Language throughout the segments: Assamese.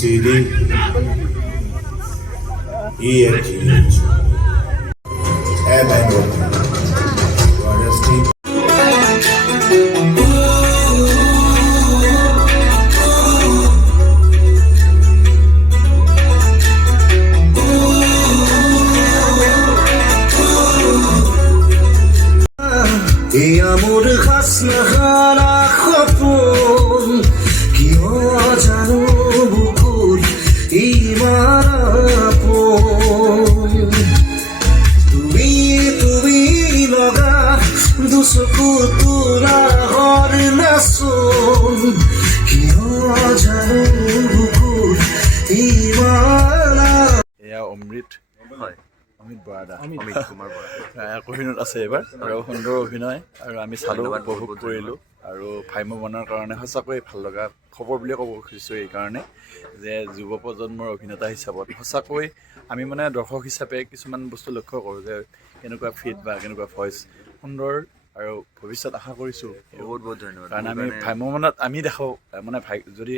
CD EFGH Airline Open Royal Street এই আমোর হাসনা হারা খপন কিয় জানো বুকুর ইমারাপন তুমি লগা দুচকু তোলা হর নাচন কিয় জানো বুকুর ইমাৰা এয়া অমৃত হয় অমিত বৰাদা অমিত কুমাৰ বৰা অভিনয়ত আছে এইবাৰ আৰু সুন্দৰ অভিনয় আৰু আমি চালোঁ ধন্যবাদ, উপভোগ বহুত কৰিলোঁ আৰু ভাম্য বনৰ কাৰণে সঁচাকৈ ভাল লগা খবৰ বুলিয়ে ক'ব খুজিছোঁ এইকাৰণে যে যুৱ প্ৰজন্মৰ অভিনেতা হিচাপত সঁচাকৈ আমি মানে দৰ্শক হিচাপে কিছুমান বস্তু লক্ষ্য কৰোঁ যে কেনেকুৱা ফিট বা কেনেকুৱা ভইচ সুন্দৰ আৰু ভৱিষ্যত আশা কৰিছোঁ বহুত বহুত ধন্যবাদ কাৰণ আমি ভাম্য বনত আমি দেখাওঁ মানে যদি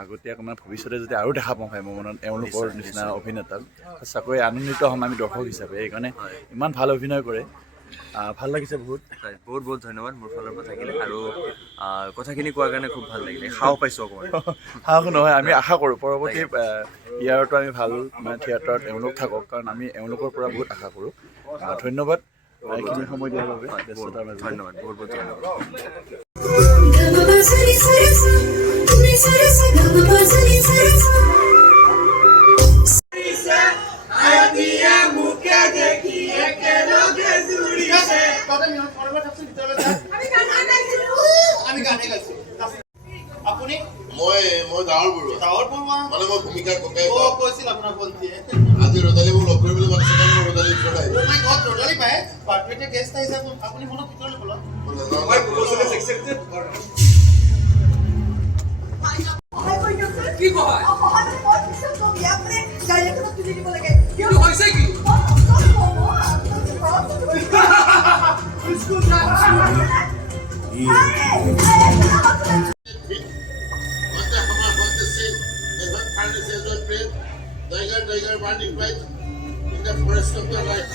আগতীয়াকৈ মানে ভৱিষ্যতে যদি আৰু দেখা পাওঁ ভাম্য বনত এওঁলোকৰ নিচিনা অভিনেতাক সঁচাকৈ আনন্দিত হ'ম আমি দৰ্শক হিচাপে সেইকাৰণে ইমান ভাল অভিনয় কৰে ভাল লাগিছে বহুত বহুত বহুত ধন্যবাদ মোৰ ফালৰ পৰা থাকিলে আৰু কথাখিনি কোৱাৰ কাৰণে খুব ভাল লাগিলে সাহ পাইছোঁ অকণমান সাহস নহয় আমি আশা কৰোঁ পৰৱৰ্তী ইয়াৰতো আমি ভাল মানে থিয়েটাৰত এওঁলোক থাকক কাৰণ আমি এওঁলোকৰ পৰা বহুত আশা কৰোঁ ধন্যবাদ এইখিনি সময় দিয়াৰ বাবে ব্যস্ততাৰ মাজত ধন্যবাদ বহুত বহুত ধন্যবাদ মই গাঁৱৰ বৰুৱা মানে মই ভূমিকা ককাই কৈছিল আপোনাৰ ভণ্টিয়ে আজি ৰদালি মোক লগ কৰিবলৈ মাতিছে মই ৰদালি ওচৰত আহিলোঁ মই ঘৰত ৰদালি পায় বাৰ্থডে গেষ্ট আহিছে আপুনি মনত ভিতৰলৈ বলক মই প্ৰপ'জেল একচেপ্টেড কি কয় হৈছে কি Tiger burning right in the forest of the light.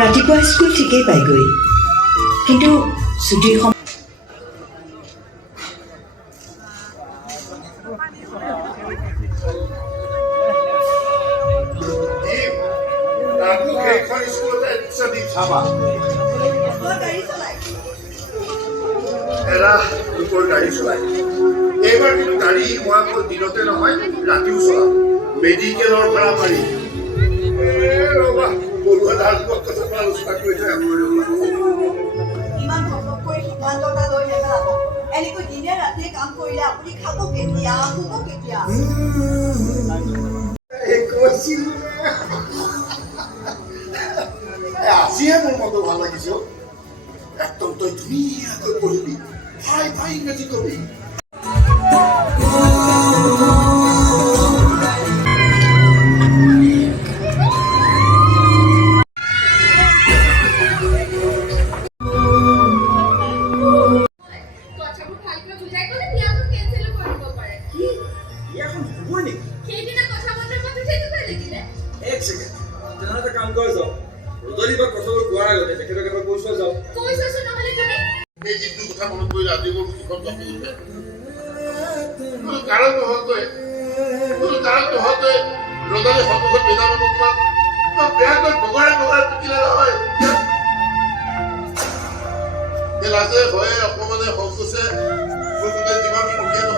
ৰাতিপুৱা স্কুল ঠিকেই পাইগৈ কিন্তু ছুটিৰ গাড়ী চলায় এইবাৰ কিন্তু গাড়ী মই অকল দিনতে নহয় ৰাতিও চলাম মেডিকেলৰ ভাড়া মাৰি ৰবা বৰুৱা দাৰ কথা আলোচনা কৰি থৈ ইমান ঘপককৈ সিদ্ধান্ত এটা লৈ নেপেলাব এনেকৈ দিনে ৰাতিয়ে কাম কৰিলে আপুনি খাব কেতিয়া শুব কেতিয়া আজিহে মোৰ মনটো ভাল লাগিছে একদম তই ধুনীয়াকৈ পঢ়িবি ভাই ইংৰাজী কবি কাৰণ নহতই ৰদালি সন্মুখত বেদাম তোমাক বেয়াকৈ বগৰাই পিটিলে নহয় লাজে ভয়ে অকমানে সংকোচে